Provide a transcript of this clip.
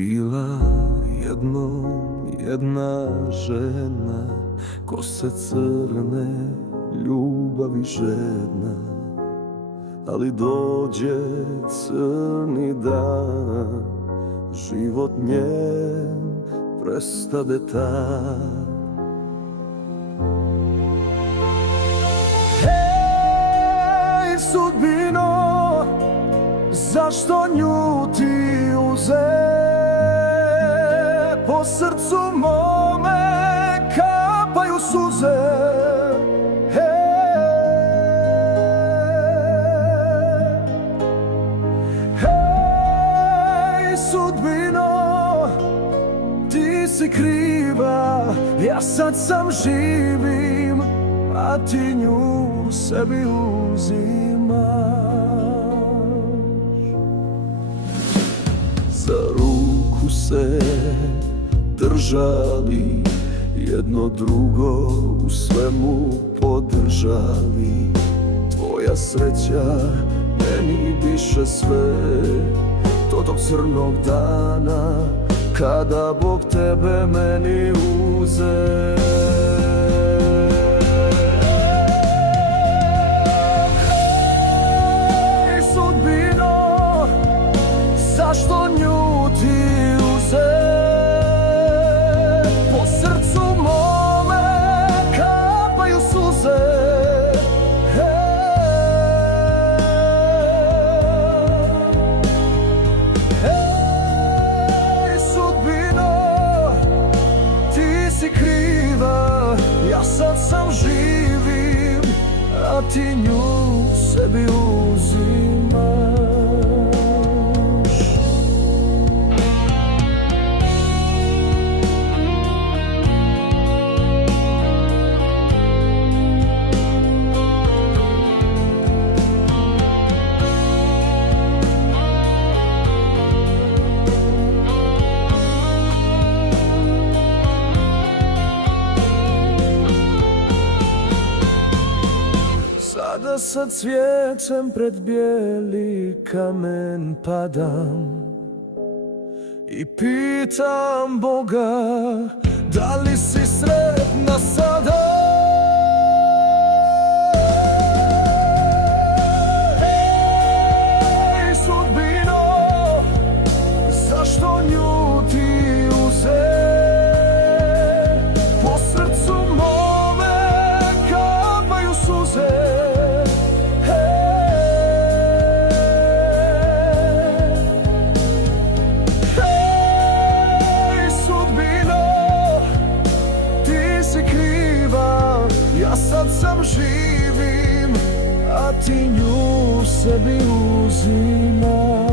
Bila jednom jedna žena, kose crne, ljubavi žedna. Ali dođe crni dan, život njen prestade tad. Hej, sudbino, zašto nju ti uze? Po srcu mome kapaju suze. Hej, sudbino, ti si kriva, ja sad sam živim, a ti nju sebi uzimaš. Za ruku se držali, jedno drugo u svemu podržali. Tvoja sreća meni više sve, do tog crnog dana kada Bog tebe meni uze. Hej, sudbino, zašto nju ti uze? Po srcu mome kapaju suze. Hej, sudbino, ti si kriva, ja sad sam živim, a ti nju sebi uzimaš. Sada sa cvijećem pred bijeli kamen padam i pitam Boga, da li si sretna sada? Hej, sudbino, zašto nju ti uze? Po srcu mome kapaju suze. Ja sad sam živim, a ti nju sebi uzimaš.